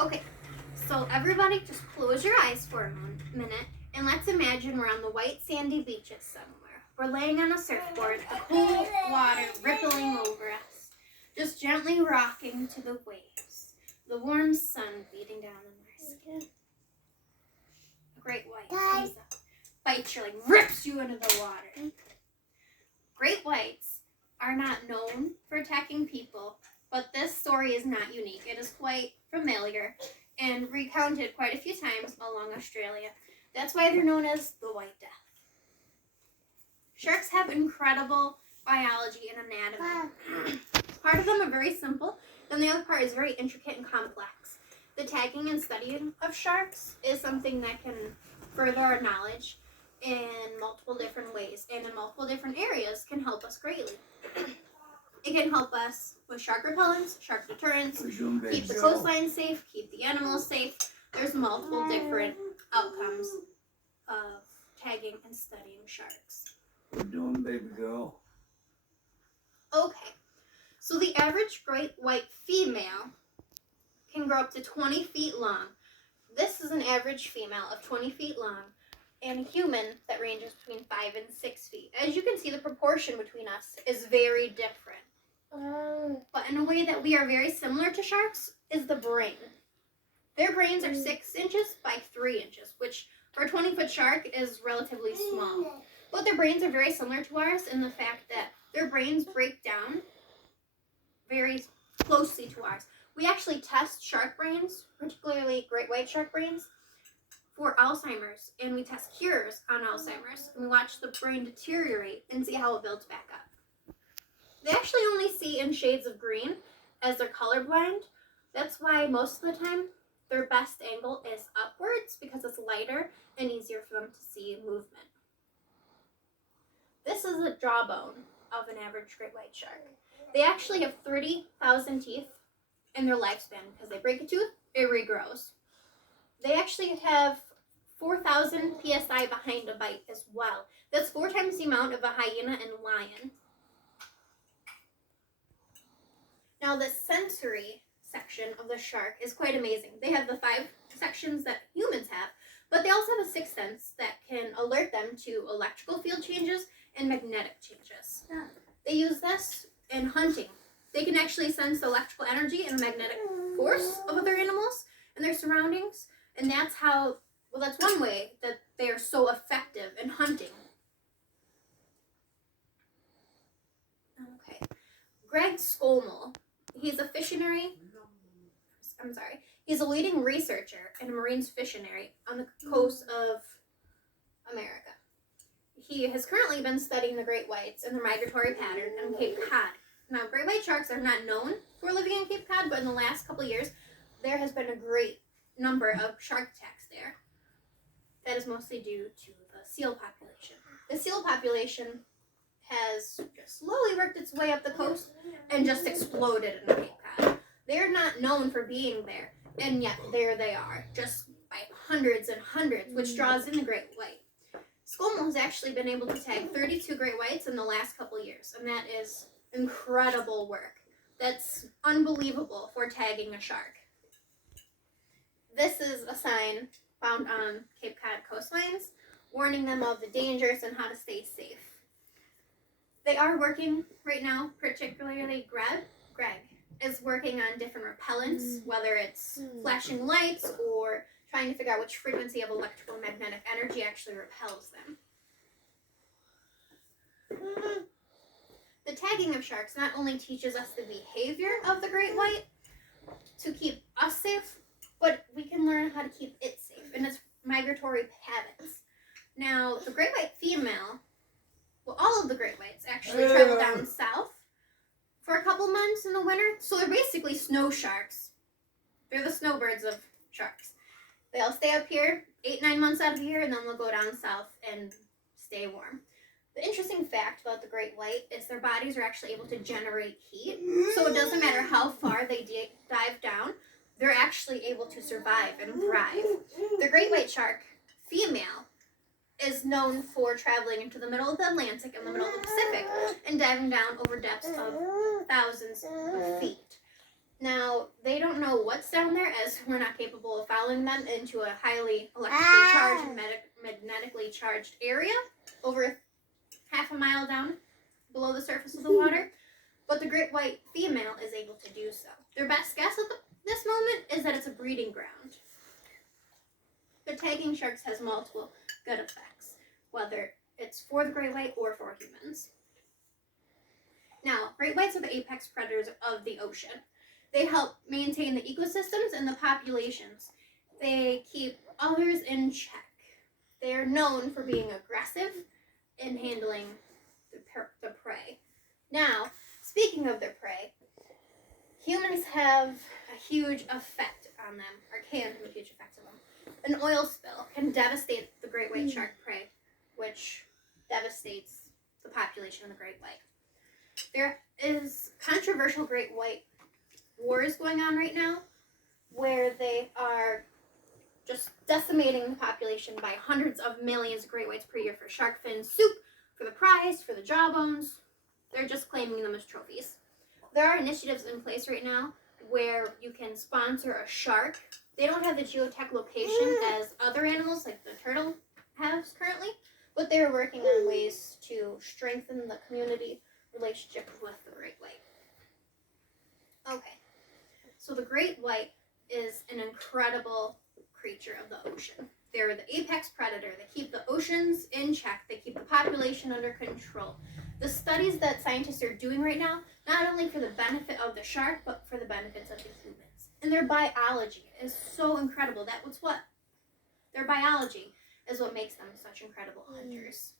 Okay, so everybody just close your eyes for a minute and let's imagine we're on the white sandy beaches somewhere. We're laying on a surfboard, the cool water rippling over us, just gently rocking to the waves, the warm sun beating down on our skin. A great white comes up, bites you, like rips you into the water. Great whites are not known for attacking people, but this story is not unique. It is quite familiar and recounted quite a few times along Australia. That's why they're known as the White Death. Sharks have incredible biology and anatomy. Part of them are very simple, and the other part is very intricate and complex. The tagging and studying of sharks is something that can further our knowledge in multiple different ways and in multiple different areas can help us greatly. It can help us with shark repellents, shark deterrents, keep the coastline safe, keep the animals safe. There's multiple different outcomes of tagging and studying sharks. What you doing, baby girl? Okay, so the average great white female can grow up to 20 feet long. This is an average female of 20 feet long, and a human that ranges between 5 and 6 feet. As you can see, the proportion between us is very different. But in a way that we are very similar to sharks is the brain. Their brains are 6 inches by 3 inches, which for a 20-foot shark is relatively small. But their brains are very similar to ours in the fact that their brains break down very closely to ours. We actually test shark brains, particularly great white shark brains, for Alzheimer's, and we test cures on Alzheimer's, and we watch the brain deteriorate and see how it builds back up. They actually only see in shades of green as they're colorblind. That's why most of the time their best angle is upwards because it's lighter and easier for them to see movement. This is the jawbone of an average great white shark. They actually have 30,000 teeth in their lifespan because they break a tooth, it regrows. They actually have 4,000 psi behind a bite as well. That's 4 times the amount of a hyena and lion. Now the sensory section of the shark is quite amazing. They have the 5 sections that humans have, but they also have a 6th sense that can alert them to electrical field changes and magnetic changes. They use this in hunting. They can actually sense the electrical energy and magnetic force of other animals and their surroundings, and that's one way that they are so effective in hunting. Okay. Greg Skolmel, he's a leading researcher and a marine fissionary on the coast of America. He has currently been studying the great whites and their migratory pattern in Cape Cod. Now, great white sharks are not known for living in Cape Cod, but in the last couple of years, there has been a great number of shark attacks there. That is mostly due to the seal population. The seal population has just slowly worked its way up the coast and just exploded in Cape Cod. They're not known for being there, and yet there they are, just by hundreds and hundreds, which draws in the great white. Skolmel has actually been able to tag 32 great whites in the last couple of years, and that is incredible work. That's unbelievable for tagging a shark. This is a sign found on Cape Cod coastlines, warning them of the dangers and how to stay safe. They are working right now, particularly Greg is working on different repellents, whether it's flashing lights or trying to figure out which frequency of electrical and magnetic energy actually repels them. The tagging of sharks not only teaches us the behavior of the great white to keep us safe, but we can learn how to keep it safe in its migratory habits. Now, the great white female, well, all of the great whites actually travel down south for a couple months in the winter. So they're basically snow sharks. They're the snowbirds of sharks. They'll stay up here 8-9 months out of the year, and then they'll go down south and stay warm. The interesting fact about the great white is their bodies are actually able to generate heat. So it doesn't matter how far they dive down, they're actually able to survive and thrive. The great white shark female is known for traveling into the middle of the Atlantic and the middle of the Pacific and diving down over depths of thousands of feet. Now, they don't know what's down there as we're not capable of following them into a highly electrically charged and magnetically charged area over half a mile down below the surface of the water. But the great white female is able to do so. Their best guess at this moment is that it's a breeding ground. But tagging sharks has multiple good effects, whether it's for the great white or for humans. Now, great whites are the apex predators of the ocean. They help maintain the ecosystems and the populations. They keep others in check. They are known for being aggressive in handling the prey. Now, speaking of their prey, humans have a huge effect on them, or can have a huge effect on them. An oil spill can devastate the great white shark prey, which devastates the population of the great white. There is controversial great white wars going on right now where they are just decimating the population by hundreds of millions of great whites per year for shark fin soup, for the prize, for the jawbones. They're just claiming them as trophies. There are initiatives in place right now where you can sponsor a shark. They don't have the geotech location as other animals like the turtle has currently, but they're working on ways to strengthen the community relationship with the great white. Okay, so the great white is an incredible creature of the ocean. They're the apex predator. They keep the oceans in check. They keep the population under control. The studies that scientists are doing right now, not only for the benefit of the shark, but for the benefits of the humans. And their biology is so incredible. Their biology is what makes them such incredible hunters.